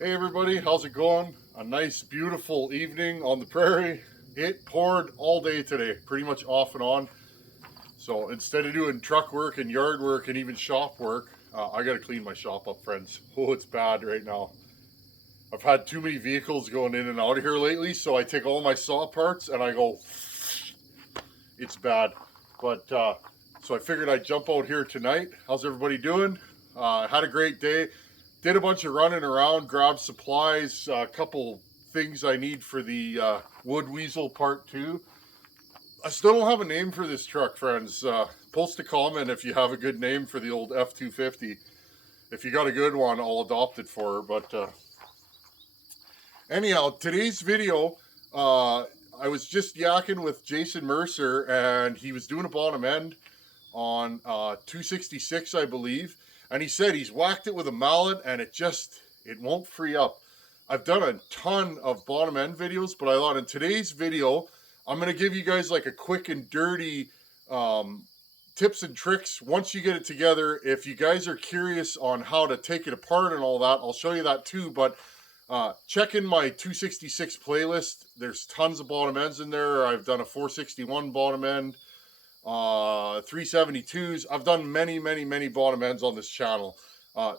Hey everybody, how's it going? A nice beautiful evening on the prairie. It poured all day today, pretty much off and on. So instead of doing truck work and yard work and even shop work, I gotta clean my shop up, friends. Oh, it's bad right now. I've had too many vehicles going in and out of here lately, so I take all my saw parts and I go, it's bad. But so I figured I'd jump out here tonight. How's everybody doing? Had a great day. Did a bunch of running around, grabbed supplies, a couple things I need for the Wood Weasel Part 2. I still don't have a name for this truck, friends. Post a comment if you have a good name for the old F-250. If you got a good one, I'll adopt it for her. But anyhow, today's video, I was just yakking with Jason Mercer, and he was doing a bottom end on 266, I believe. And he said he's whacked it with a mallet and it won't free up. I've done a ton of bottom end videos, but I thought in today's video, I'm going to give you guys like a quick and dirty tips and tricks once you get it together. If you guys are curious on how to take it apart and all that, I'll show you that too. But check in my 266 playlist. There's tons of bottom ends in there. I've done a 461 bottom end. 372s. I've done many bottom ends on this channel.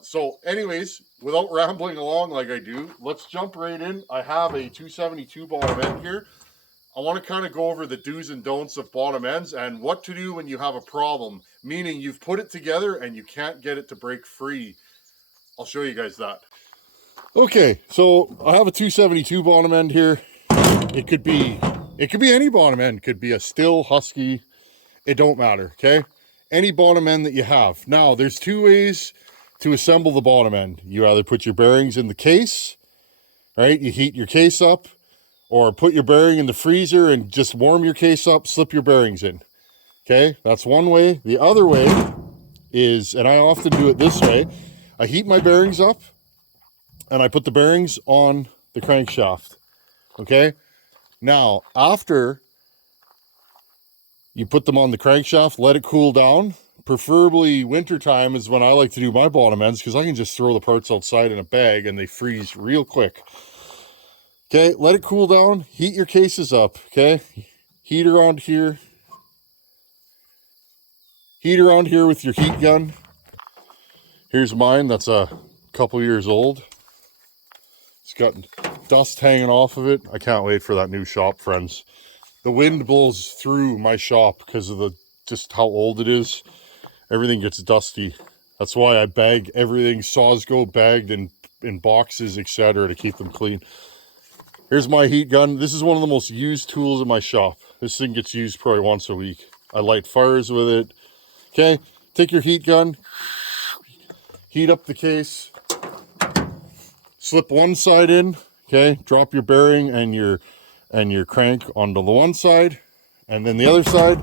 So anyways, without rambling along like I do, let's jump right in. I have a 272 bottom end here. I want to kind of go over the do's and don'ts of bottom ends and what to do when you have a problem, meaning you've put it together and you can't get it to break free. I'll show you guys that. Okay, so I have a 272 bottom end here. It could be any bottom end. It could be a Stihl, Husky. It don't matter, okay? Any bottom end that you have. Now, there's two ways to assemble the bottom end. You either put your bearings in the case, right? You heat your case up, or put your bearing in the freezer and just warm your case up, slip your bearings in, okay? That's one way. The other way is, and I often do it this way, I heat my bearings up, and I put the bearings on the crankshaft, okay? Now, after you put them on the crankshaft, let it cool down. Preferably wintertime is when I like to do my bottom ends because I can just throw the parts outside in a bag and they freeze real quick. Okay, let it cool down. Heat your cases up, okay? Heat around here. Heat around here with your heat gun. Here's mine. That's a couple years old. It's got dust hanging off of it. I can't wait for that new shop, friends. The wind blows through my shop because of just how old it is. Everything gets dusty. That's why I bag everything. Saws go bagged in boxes, etc. to keep them clean. Here's my heat gun. This is one of the most used tools in my shop. This thing gets used probably once a week. I light fires with it. Okay, take your heat gun. Heat up the case. Slip one side in. Okay, drop your bearing and your crank onto the one side, and then the other side,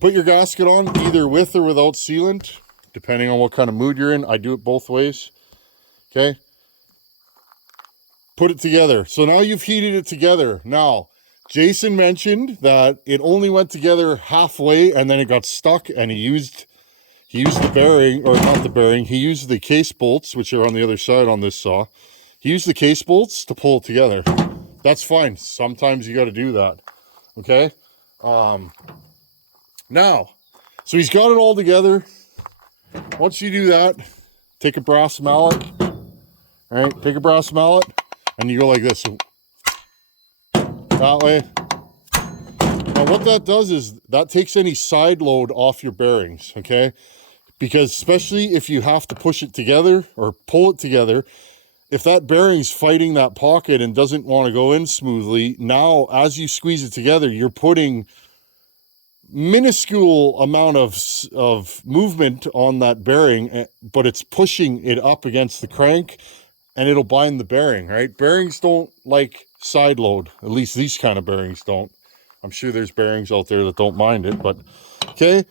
put your gasket on, either with or without sealant, depending on what kind of mood you're in. I do it both ways. Okay, put it together. So now you've heated it together. Now, Jason mentioned that it only went together halfway and then it got stuck, and he used the bearing, or not the bearing, he used the case bolts, which are on the other side on this saw. He used the case bolts to pull it together. That's fine. Sometimes you got to do that. Okay. Now, so he's got it all together. Once you do that, take a brass mallet. All right. Take a brass mallet and you go like this. That way. Now what that does is that takes any side load off your bearings. Okay. Because especially if you have to push it together or pull it together, if that bearing's fighting that pocket and doesn't want to go in smoothly, now as you squeeze it together, you're putting minuscule amount of movement on that bearing, but it's pushing it up against the crank and it'll bind the bearing, right? Bearings don't like side load. At least these kind of bearings don't. I'm sure there's bearings out there that don't mind it, but okay.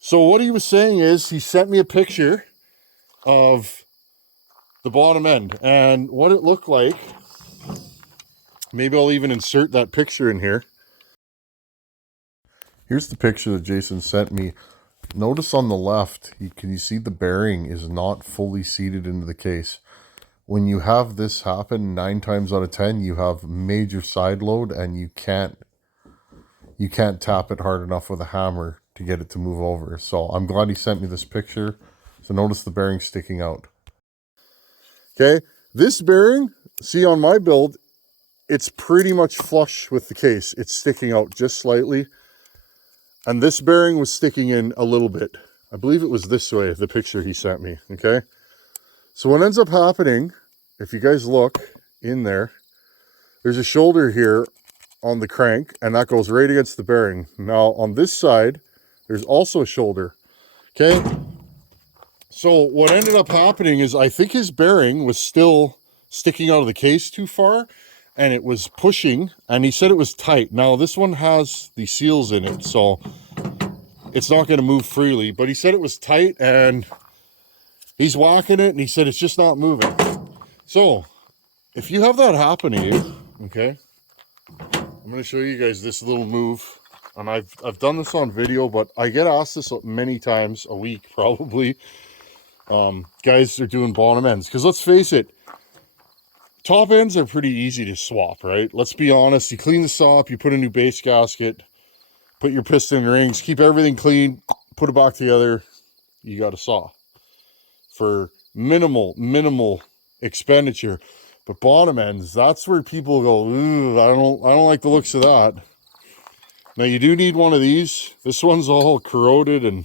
So what he was saying is he sent me a picture of the bottom end and what it looked like. Maybe I'll even insert that picture in here. Here's the picture that Jason sent me. Notice on the left, can you see the bearing is not fully seated into the case. when you have this happen 9 times out of 10, you have major side load and you can't tap it hard enough with a hammer to get it to move over. So I'm glad he sent me this picture. So notice the bearing sticking out. Okay, this bearing, see on my build, it's pretty much flush with the case. It's sticking out just slightly. And this bearing was sticking in a little bit. I believe it was this way, the picture he sent me, okay? So what ends up happening, if you guys look in there, there's a shoulder here on the crank, and that goes right against the bearing. Now, on this side, there's also a shoulder, okay? So what ended up happening is I think his bearing was still sticking out of the case too far, and it was pushing, and he said it was tight. Now, this one has the seals in it, so it's not going to move freely, but he said it was tight, and he's whacking it, and he said it's just not moving. So, if you have that happen to you, okay, I'm going to show you guys this little move, and I've done this on video, but I get asked this many times a week, probably. Guys are doing bottom ends, because let's face it, top ends are pretty easy to swap, right? Let's be honest. You clean this up, you put a new base gasket, put your piston rings, keep everything clean, put it back together, you got a saw for minimal expenditure. But bottom ends, that's where people go, ooh, I don't like the looks of that. Now you do need one of these. This one's all corroded, and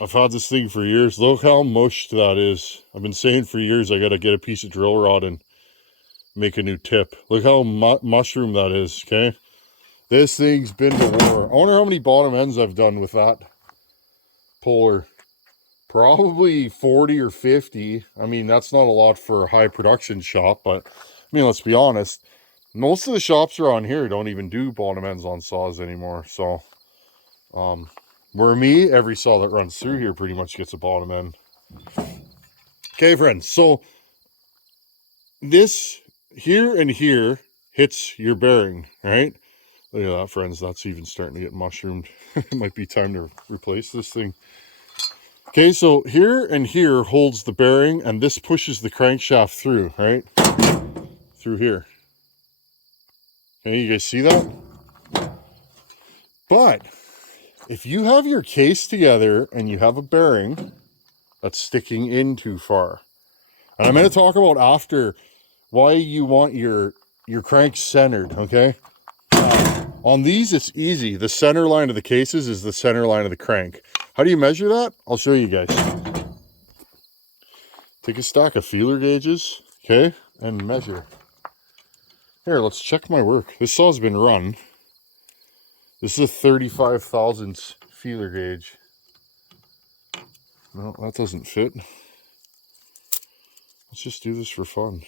I've had this thing for years. Look how mushed that is. I've been saying for years I gotta get a piece of drill rod and make a new tip. Look how mushroom that is, okay? This thing's been to war. I wonder how many bottom ends I've done with that puller. Probably 40 or 50. I mean, that's not a lot for a high production shop, but I mean, let's be honest. Most of the shops around here don't even do bottom ends on saws anymore. So, where me, every saw that runs through here pretty much gets a bottom end. Okay, friends. So, this here and here hits your bearing, right? Look at that, friends. That's even starting to get mushroomed. It might be time to replace this thing. Okay, so here and here holds the bearing, and this pushes the crankshaft through, right? Through here. Okay, you guys see that? But if you have your case together and you have a bearing that's sticking in too far, and I'm going to talk about after why you want your crank centered, okay? On these, it's easy. The center line of the cases is the center line of the crank. How do you measure that? I'll show you guys. Take a stack of feeler gauges, okay, and measure. Here, let's check my work. This saw's been run. This is a 35 thousandths feeler gauge. No, that doesn't fit. Let's just do this for fun.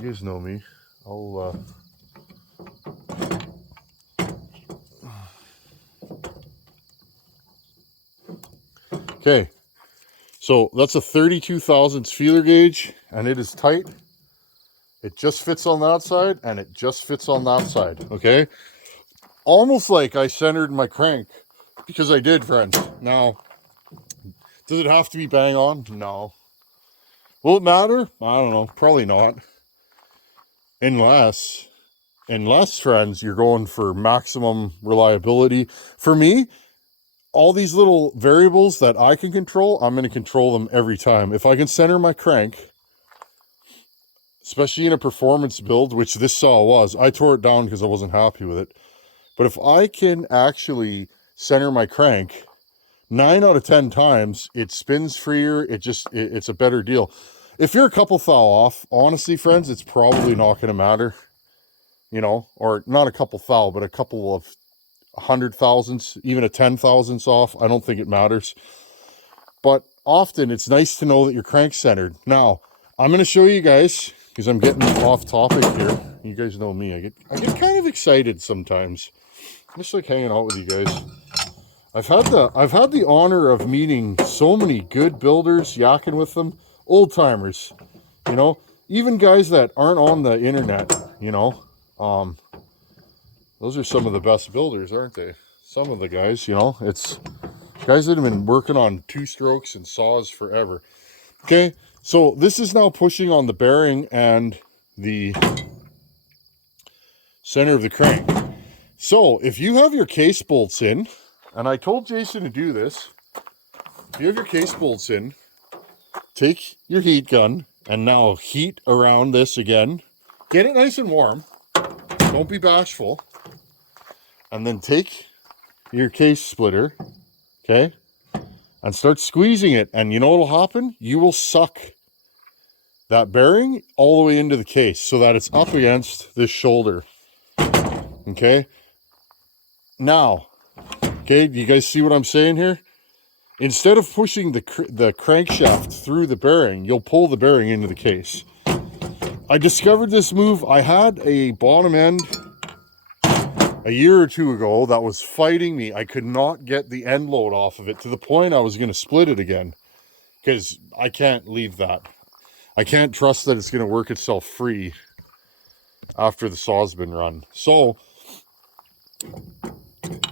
You guys know me. Okay, so that's a 32 thousandths feeler gauge, and it is tight. It just fits on that side, and it just fits on that side, okay? Almost like I centered my crank, because I did, friends. Now, does it have to be bang on? No. Will it matter? I don't know. Probably not. Unless, friends, you're going for maximum reliability. For me, all these little variables that I can control, I'm going to control them every time. If I can center my crank, especially in a performance build, which this saw was, I tore it down because I wasn't happy with it. But if I can actually center my crank, 9 out of 10 times, it spins freer. It's a better deal. If you're a couple thou off, honestly, friends, it's probably not going to matter. You know, or not a couple thou, but a couple of 100 thousandths, even a 10 thousandths off. I don't think it matters. But often it's nice to know that your crank's centered. Now, I'm going to show you guys, because I'm getting off topic here. You guys know me. I get kind of excited sometimes. I just like hanging out with you guys. I've had the honor of meeting so many good builders, yakking with them, old timers, you know, even guys that aren't on the internet, you know. Those are some of the best builders, aren't they? Some of the guys, you know, Guys that have been working on 2-strokes and saws forever. Okay, so this is now pushing on the bearing and the center of the crank. So if you have your case bolts in, and I told Jason to do this, if you have your case bolts in, take your heat gun and now heat around this again. Get it nice and warm. Don't be bashful. And then take your case splitter, okay, and start squeezing it. And you know what will happen? You will suck that bearing all the way into the case so that it's up against this shoulder. Okay. Now, okay, do you guys see what I'm saying here? Instead of pushing the crankshaft through the bearing, you'll pull the bearing into the case. I discovered this move. I had a bottom end a year or two ago that was fighting me. I could not get the end load off of it to the point I was going to split it again because I can't leave that. I can't trust that it's going to work itself free after the saw's been run. So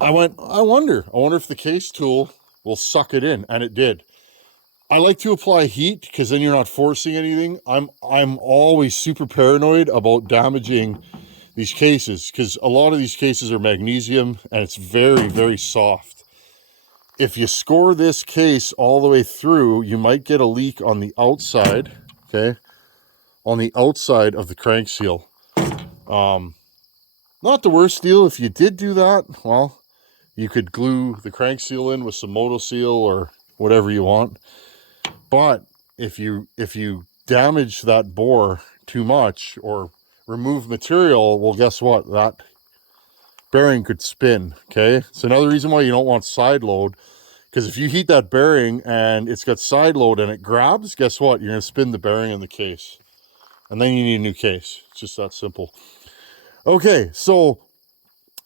I wonder if the case tool will suck it in, and it did. I like to apply heat because then you're not forcing anything. I'm always super paranoid about damaging these cases because a lot of these cases are magnesium and it's very, very soft. If you score this case all the way through, you might get a leak on the outside, okay? On the outside of the crank seal. Not the worst deal. If you did do that, well, you could glue the crank seal in with some Moto Seal or whatever you want. But if you damage that bore too much or remove material, well, guess what? That bearing could spin, okay? It's another reason why you don't want side load, because if you heat that bearing and it's got side load and it grabs, guess what? You're going to spin the bearing in the case. And then you need a new case. It's just that simple. Okay, so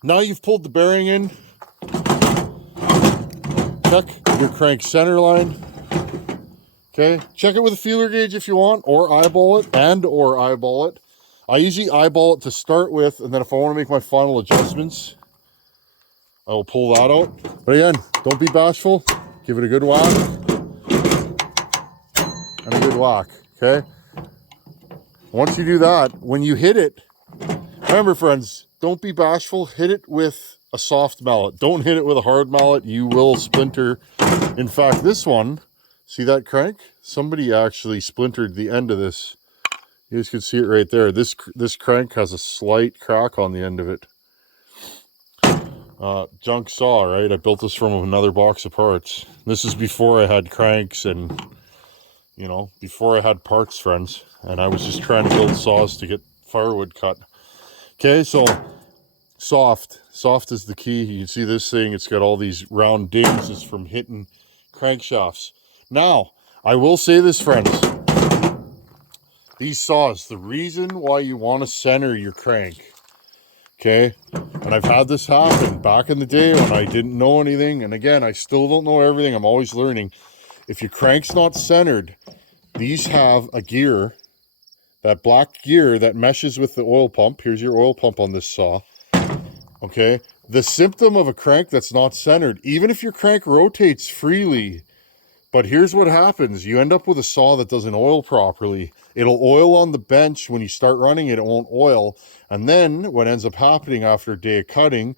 now you've pulled the bearing in. Check your crank center line. Okay, check it with a feeler gauge if you want, or eyeball it, I usually eyeball it to start with, and then if I want to make my final adjustments, I will pull that out. But again, don't be bashful. Give it a good whack. And a good whack, okay? Once you do that, when you hit it, remember friends, don't be bashful. Hit it with a soft mallet. Don't hit it with a hard mallet. You will splinter. In fact, this one, see that crank? Somebody actually splintered the end of this. You guys can see it right there. This crank has a slight crack on the end of it. Junk saw, right? I built this from another box of parts. This is before I had cranks and, you know, before I had parts, friends. And I was just trying to build saws to get firewood cut. Okay, so soft. Soft is the key. You can see this thing. It's got all these round dings. It's from hitting crankshafts. Now, I will say this, friends. These saws, the reason why you want to center your crank, okay, and I've had this happen back in the day when I didn't know anything, and again, I still don't know everything, I'm always learning. If your crank's not centered, these have a gear, that black gear that meshes with the oil pump. Here's your oil pump on this saw, okay? The symptom of a crank that's not centered, even if your crank rotates freely, but here's what happens. You end up with a saw that doesn't oil properly. It'll oil on the bench. When you start running it, it won't oil. And then what ends up happening after a day of cutting,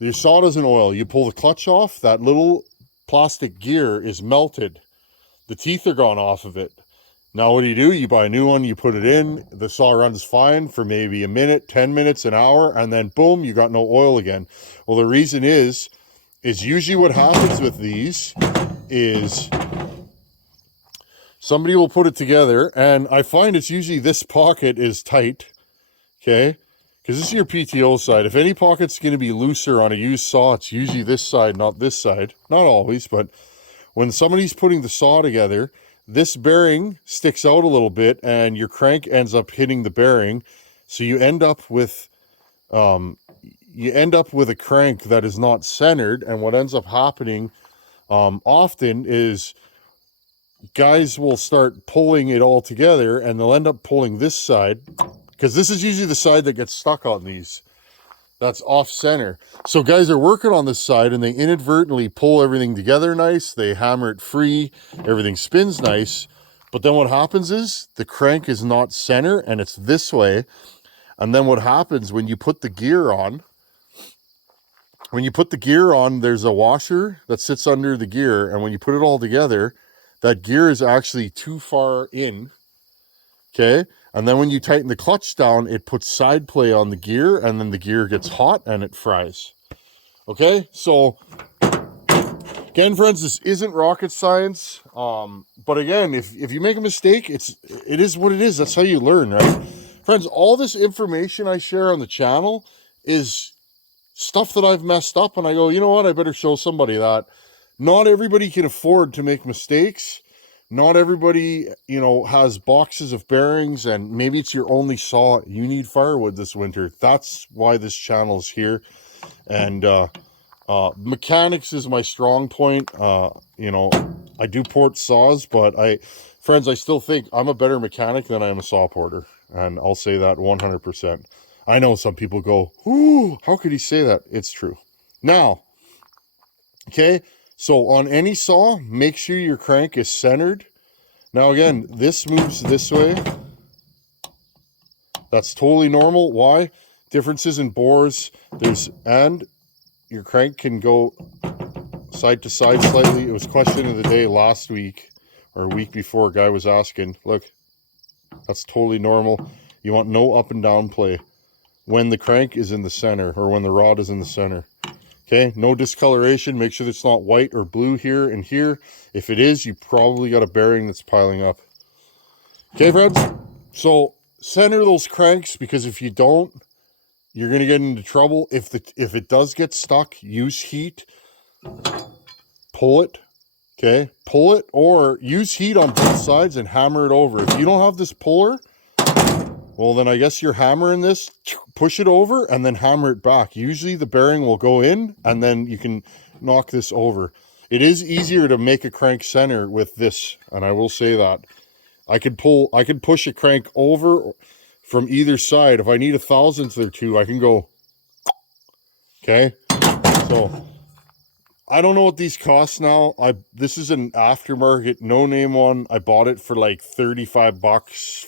your saw doesn't oil. You pull the clutch off, that little plastic gear is melted. The teeth are gone off of it. Now what do? You buy a new one, you put it in, the saw runs fine for maybe a minute, 10 minutes, an hour, and then boom, you got no oil again. Well, the reason is usually what happens with these is somebody will put it together, and I find it's usually this pocket is tight, okay? Because this is your PTO side. If any pocket's going to be looser on a used saw, it's usually this side, not this side. Not always, but when somebody's putting the saw together, this bearing sticks out a little bit, and your crank ends up hitting the bearing, so you end up with a crank that is not centered. And what ends up happening often is guys will start pulling it all together, and they'll end up pulling this side, because this is usually the side that gets stuck on these. that's off center. So guys are working on this side and they inadvertently pull everything together nice. They hammer it free. Everything spins nice. But then what happens is the crank is not center and it's this way. And then what happens when you put the gear on, there's a washer that sits under the gear. And when you put it all together, that gear is actually too far in. Okay. And then when you tighten the clutch down, it puts side play on the gear and then the gear gets hot and it fries. Okay. So again, friends, this isn't rocket science. But again, if you make a mistake, it is what it is. That's how you learn, right? Friends, all this information I share on the channel is stuff that I've messed up and I go, you know what? I better show somebody that not everybody can afford to make mistakes. Not everybody, you know, has boxes of bearings and maybe it's your only saw. You need firewood this winter. That's why this channel is here. And mechanics is my strong point. You know, I do port saws, but friends, I still think I'm a better mechanic than I am a saw porter. And I'll say that 100%. I know some people go, ooh, how could he say that? It's true. Now, okay. So on any saw, make sure your crank is centered. Now again, this moves this way. That's totally normal. Why? Differences in bores. And your crank can go side to side slightly. It was question of the day last week or a week before. A guy was asking, look, that's totally normal. You want no up and down play when the crank is in the center or when the rod is in the center. Okay, no discoloration. Make sure it's not white or blue here and here. If it is, you probably got a bearing that's piling up. Okay, friends? So center those cranks because if you don't, you're going to get into trouble. If it does get stuck, use heat. Pull it. Okay, pull it or use heat on both sides and hammer it over. If you don't have this puller, well, then I guess you're hammering this, push it over, and then hammer it back. Usually the bearing will go in, and then you can knock this over. It is easier to make a crank center with this, and I will say that. I could push a crank over from either side. If I need a thousandth or two, I can go, okay? So, I don't know what these cost now. This is an aftermarket, no-name one. I bought it for like 35 bucks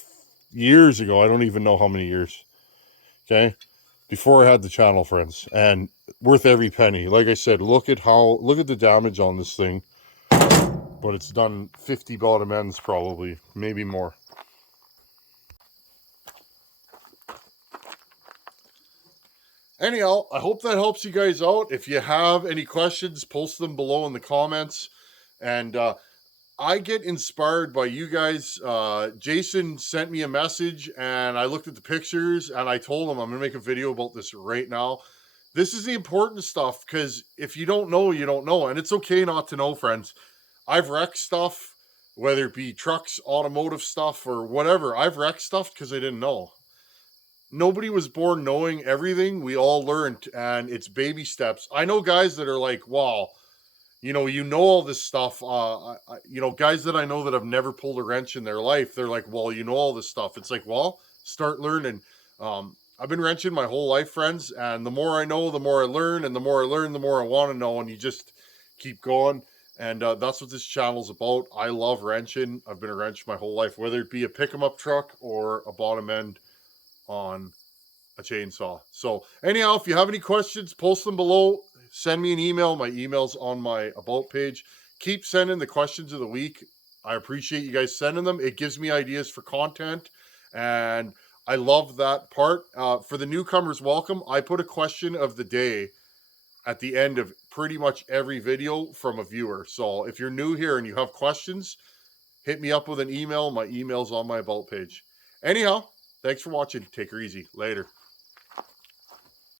years ago. I don't even know how many years. Okay, before I had the channel, friends, and worth every penny. Like I said, look at the damage on this thing, but it's done 50 bottom ends probably, maybe more. Anyhow, I hope that helps you guys out. If you have any questions, post them below in the comments. And I get inspired by you guys. Jason sent me a message and I looked at the pictures and I told him I'm going to make a video about this right now. This is the important stuff because if you don't know, you don't know. And it's okay not to know, friends. I've wrecked stuff, whether it be trucks, automotive stuff, or whatever. I've wrecked stuff because I didn't know. Nobody was born knowing everything. We all learned, and it's baby steps. I know guys that are like, wow, you know all this stuff. Guys that I know that have never pulled a wrench in their life, they're like, well, you know all this stuff. It's like, well, start learning. I've been wrenching my whole life, friends, and the more I know, the more I learn, and the more I learn, the more I want to know, and you just keep going. And that's what this channel's about. I love wrenching. I've been a wrench my whole life, whether it be a pick-em-up truck or a bottom end on a chainsaw. So anyhow, if you have any questions, post them below. Send me an email. My email's on my about page. Keep sending the questions of the week. I appreciate you guys sending them. It gives me ideas for content, and I love that part. For the newcomers, welcome. I put a question of the day at the end of pretty much every video from a viewer. So if you're new here and you have questions, hit me up with an email. My email's on my about page. Anyhow, thanks for watching. Take her easy. Later.